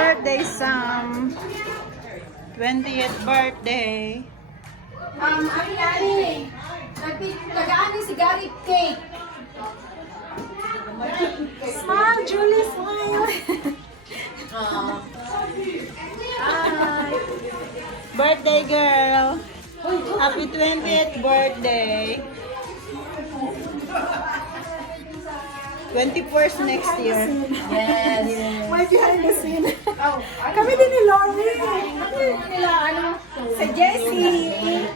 birthday, Sam. 20th birthday. Ari, tagaan ni si Gary cake. Smile, Julie, smile. Hi. Birthday girl. Happy 20th birthday. 21st next year. Yes. May behind the scene. Kami din ni Lori. Si Jessie.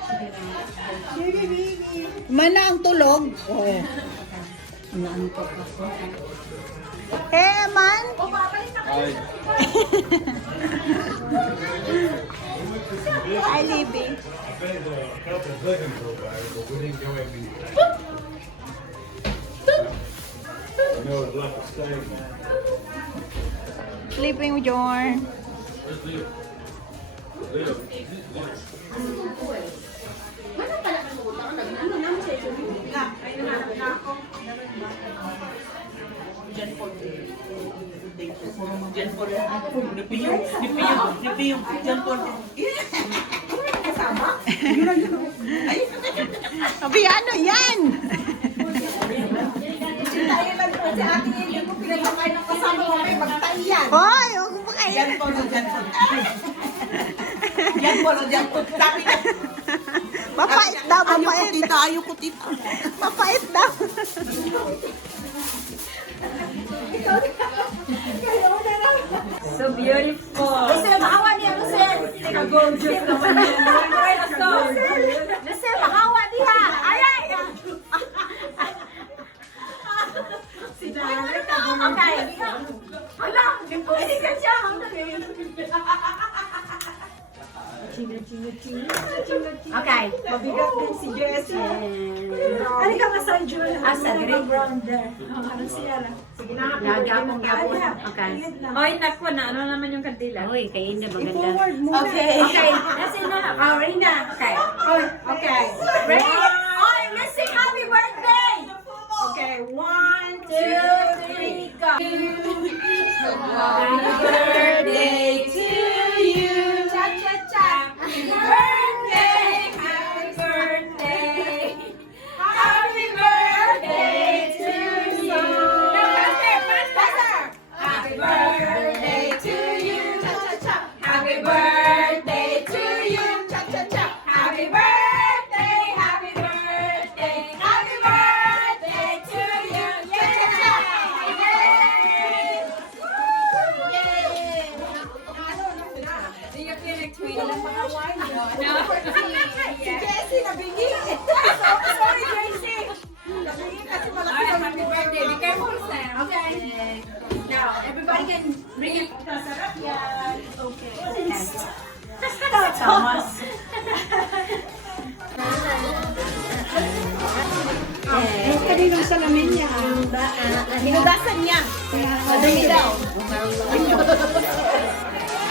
Mana ang tulog. Oh. Hey, man. Hi, Libby. Sleeping, Jorn. Sabi, ano yan? Tayo lang po si Ate Lily ko pinagpapay ng kasama ko may magtayan. Hoy, huwag mo kayo. Yan po. Yan po. Sabi niya. Mapait daw, mapait. Ayoko tita. Mapait daw. So beautiful. Lucille, makawa niya, Lucille. Gorgeous naman yan. Lucille, makawa niya. Ay. Okay. Hala, hindi ka siya. Okay. Mabigat din si Jessie. Ano ka masay, Jul? Asa, green brown there. Ano siya lang. Sige na. Gagapong. Okay. Oy, naku na. Ano naman yung kandila? Uy, kayo na maganda. I-forward mo. Okay. Okay. That's enough. Oh, Rina. Okay. Okay. Ready? Oh, let's sing happy birthday. Okay, 1, 2, 2, 3, go. Happy birthday to you. Cha cha cha. Happy birthday. Happy birthday. Happy birthday to you. Faster. Happy birthday to you. Cha cha cha. Happy birthday to you. Cha cha cha. Happy birthday. Happy birthday. Happy birthday to you. Cha cha cha. Yay! Yay! Hindi ka pinag-tweet. Si Jessie nabingi. Sorry, Jessie. Nabingi kasi malaki Ay, ang happy birthday. Be careful, Sam. Okay. Now, everybody can bring it. Sarap yan. Okay. Thomas. Yung kaninong salamin niya. Hinugasan niya. Madami daw.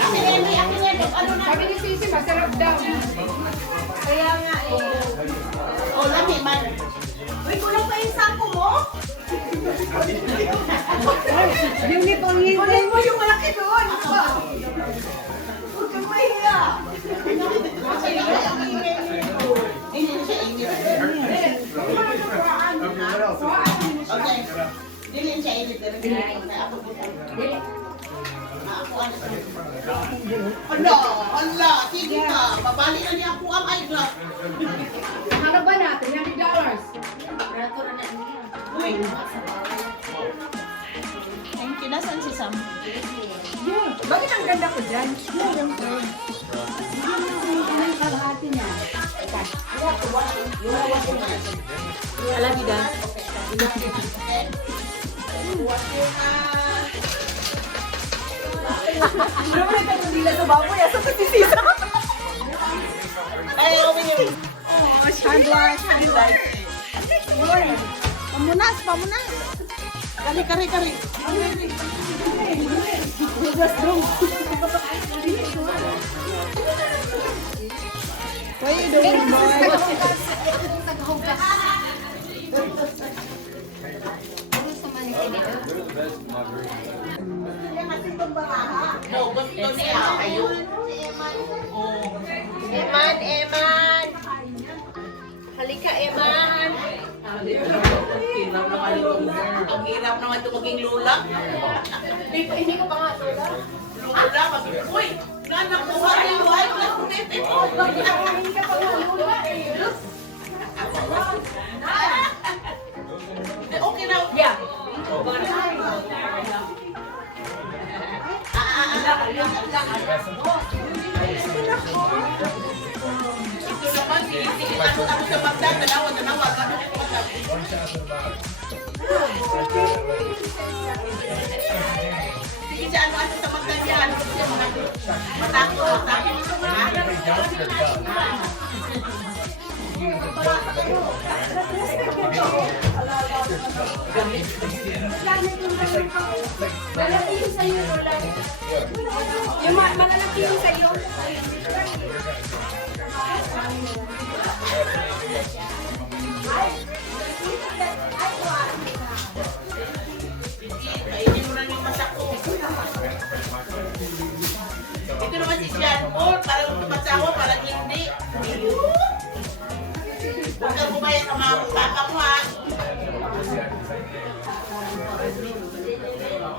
Akin yan. Sabi ni Sisi, masarap daw. Kaya nga eh. O, lami man. Uy, kulang pa yung sako mo? Kunin mo yung malaki doon. Huwag kang mahiya. Okay. Dili siya init. Hala, sige ka. Babali na niya ako ang eyeglass. Ano ba na? $300. Uy. Thank you. Nasaan si Sam? Bakit ang ganda ko dyan? Alam niyo daw. Ano ba nagkakundila sa baboy? Asa sa sisisa? Ay, open yun. Hand wash, hand wash. Pamunas, pamunas. Kari, kari, kari. What are you doing, boy? No, gusto niya kayo. Eman, Eman. Halika, Eman. Ang hirap naman ito maging lula. Hindi ko pa nga lula. Lula, uy, nanak ko nga yung ay, nakunete mo. Hindi ka pa nga lula eh. Okay na. Yeah. Ito naman, sige, takot ako sa magda, tanawa. Sige, siya ano sa magda niya, ano siya matakot. Malalaking sa'yo, Lola. Yung malalaking sa'yo. Kainin mo na yung masak ko. Ito naman si John Paul, parang tumasawa, parang hindi. Huwag kang bumaya sa mga papa mo, ha?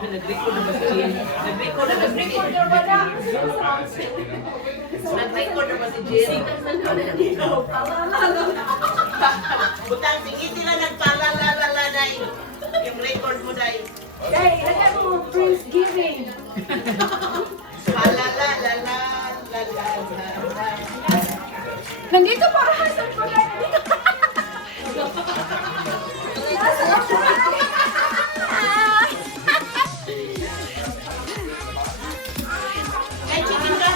Nag-record na ba si Jane? Nag-record na ba si Jane? Butang, sige sila nagpalalalala na yung record mo dahil. Dahil, lagyan mo, Prince Giving. Palalalala. Nandito para sa pagkain. Ay, chicken ka.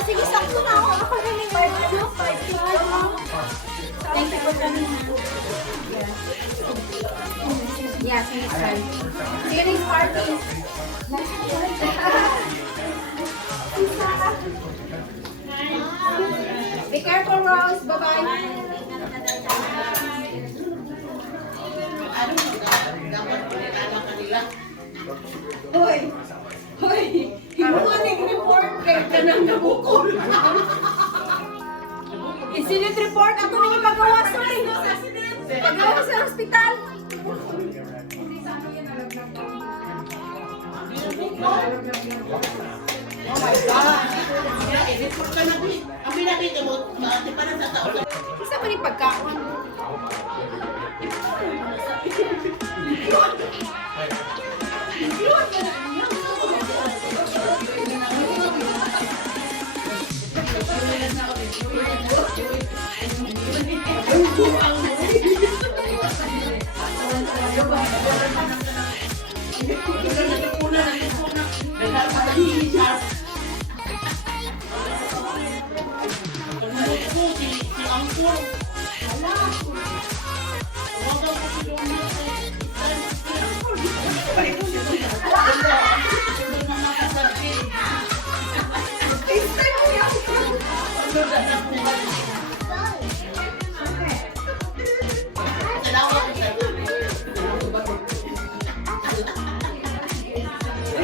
Sige, sakto na ako. Ako na yung 5 Thank you for coming. Yeah, next time. See you next party. Be careful, Rose. Bye-bye. Ano dapat palitan kanila? Hoy! Hoy! Himuhanig report kay ka nang nabukol. Incident report ako nang ipagawa, sorry. Pagawa sa hospital. Oh my God! I-report ka na, Bi. Ang pinakita mo, di pa na sa tao. Isa pa rin pagkaon.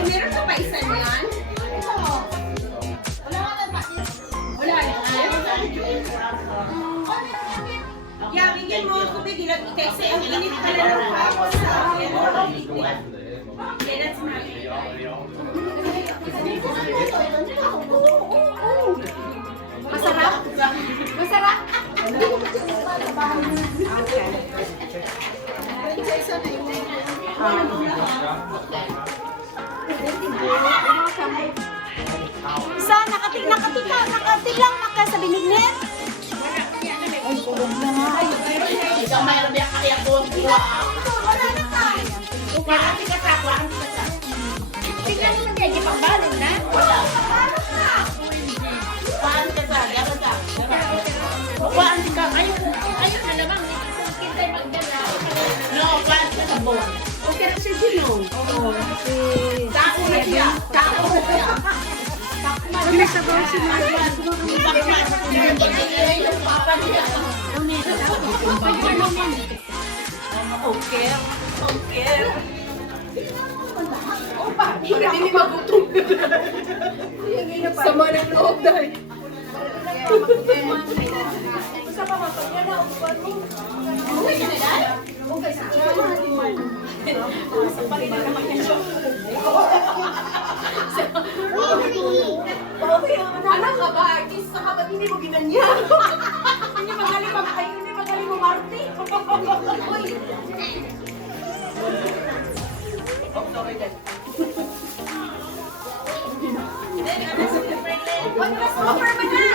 Meron ka pa isa niyan? Wala. Yeah, bigyan mo ako bigyan kasi ang init ka na lang ako sa akin. Okay, that's mine. Masarap? Masarap? Okay. Isa, nakatilang maka sa binignin? Ay, kulog na nga. Ikaw mayroon biya kaya ko ang kuha. Wala na ka. Marami ka sa kuha. Tignan mo na kayo, pagbalon na. Wala. Balon na. Kuhaan ka sa, gano'n ka. Kuhaan ka. Ayun na naman. Kita'y magdala. No, kuhaan ka sa bowl. Okay na siya din, no? Oo. Tako na siya. Tako na siya. Takman. Nagsabaw si Marla. Okay. Okay. Para hindi magutom. Sama ng loob dahil. Anak ka ba? Artista ka ba't hindi mo ginanyan? Hindi magaling hindi magaling mo Marty. Wag na super ba na?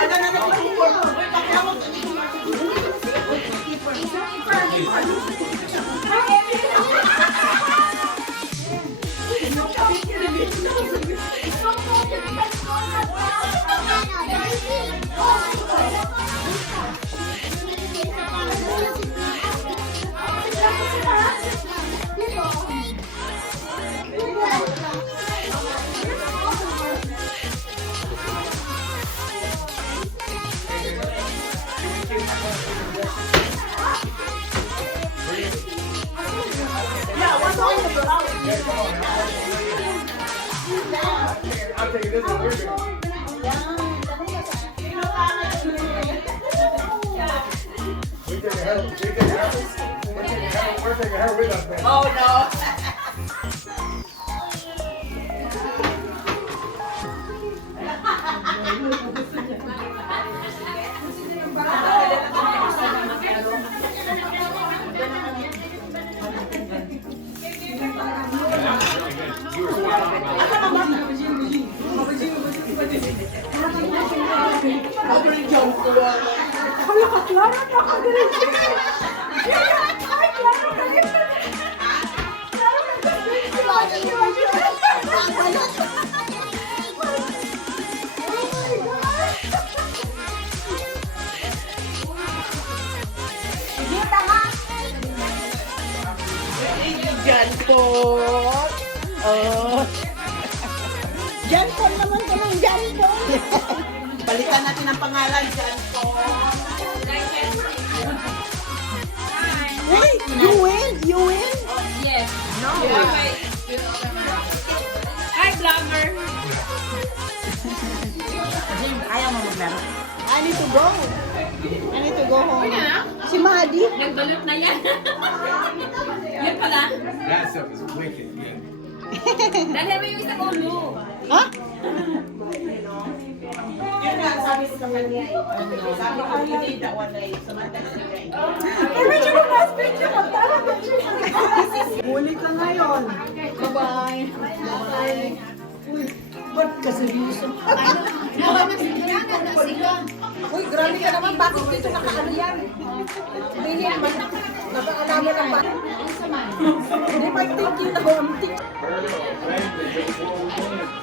We're taking her with us, man. Oh no. Hala ka, Clara, nakagaling. Ay, Clara, galing. Diyan po. Oh. Diyan po naman ka ng diyan po. Balikan natin ang pangalan dyan po. Hey, you win, you win. Yes. No. Hi, vlogger. Ayaw mo maglaro. I need to go. I need to go home. Si Mahdi. Nagbalot na yan. Yan pala. That stuff is wicked, yeah. Dali mo yung isang ulo. Ha? Yun nga, sabi ko sa kanya. Sabi ko, hindi that one day. Samantala siya kayo. Ay, medyo mag-last picture. Magtala ka siya. Huli ka ngayon. Bye-bye. Bye. Uy, ba't ka seryoso? Uy, grabe ka naman. Bakit dito nakaano yan? Hindi naman. Nakaalala ng ba? Hindi ba thinking na hunting?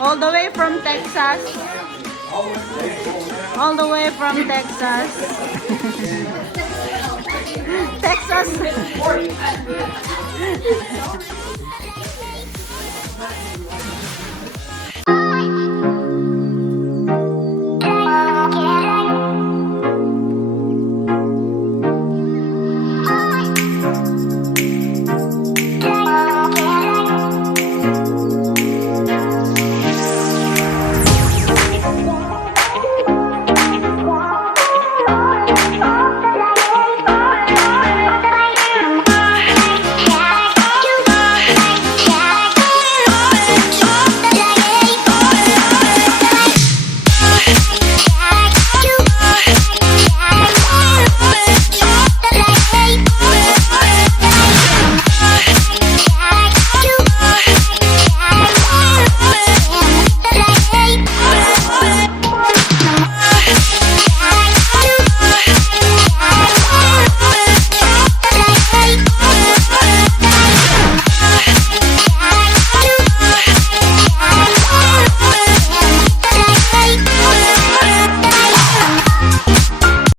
All the way from Texas. All the way from Texas. Texas.